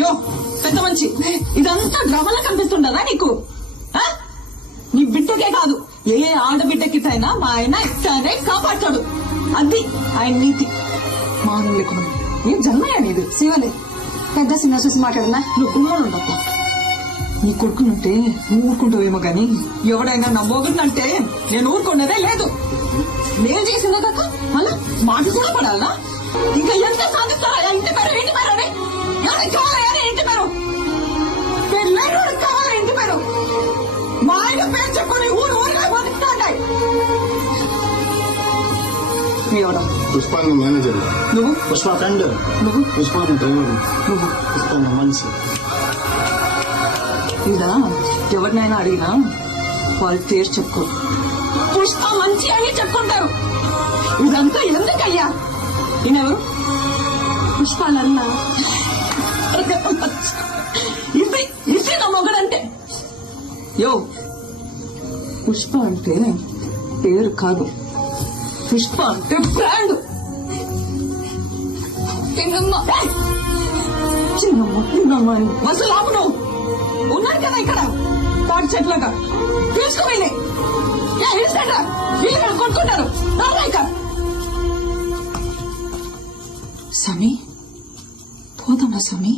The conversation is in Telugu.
యో పెద్ద మంచి ఇదంతా డ్రామాలా కనిపిస్తుండదా నీకు? నీ బిడ్డకే కాదు ఏ ఆడబిడ్డకిటైనా మా ఆయన ఇట్టానే కాపాడతాడు. అది ఆయన నీతి. మానం లేకుండా నీ జన్మయ్యా నీది. శివలే పెద్ద సినిమా చూసి మాట్లాడున్నా. నువ్వు గుమ్మనుండప్ప. నీ కొడుకునుంటే నువ్వు ఊరుకుంటావేమో గాని ఎవడైనా నా మొగుడినంటే నేను ఊరుకున్నదే లేదు. నేను చేసిందో కాక మళ్ళా మాట కూడా పడాలనా? ఇంకా ఎంత సాధిస్తారా? ఇంటి పేరు ఇంటి పేరు అని కావాలని ఇంటి పేరు పెళ్ళైన కావాలా ఇంటి పేరు? మా ఆయన పేరు చెప్పుకొని ఊరు ఊరిగా బతుకుతాయి. ఎవడా? పుష్పాన్న మేనేజర్. నువ్వు? పుష్ప ఫ్రెండ్. నువ్వు? పుష్పాన్న డ్రైవర్. నువ్వు? పుష్పాన్న మనిషి. ఇలా ఎవరినైనా అడిగినా వాళ్ళ పేరు చెప్పుకో. పుష్ప మంచి అని చెప్పుకుంటారు. ఇదంతా ఎందుకయ్యా? ఈయనెవరు? పుష్పాలన్నా ఇది ఇది నా మొగడంటే. యో పుష్ప అంటే పేరు కాదు, పుష్ప అంటే బ్రాండ్. చిన్నమ్మ అని అసలు ఆపు. నువ్వు ఉన్నారు కదా ఇక్కడ తాటి చెట్లుగా తీసుకువెళ్ళి వీళ్ళు కొట్టుకుంటారు. సమీ పోదామా సమీ?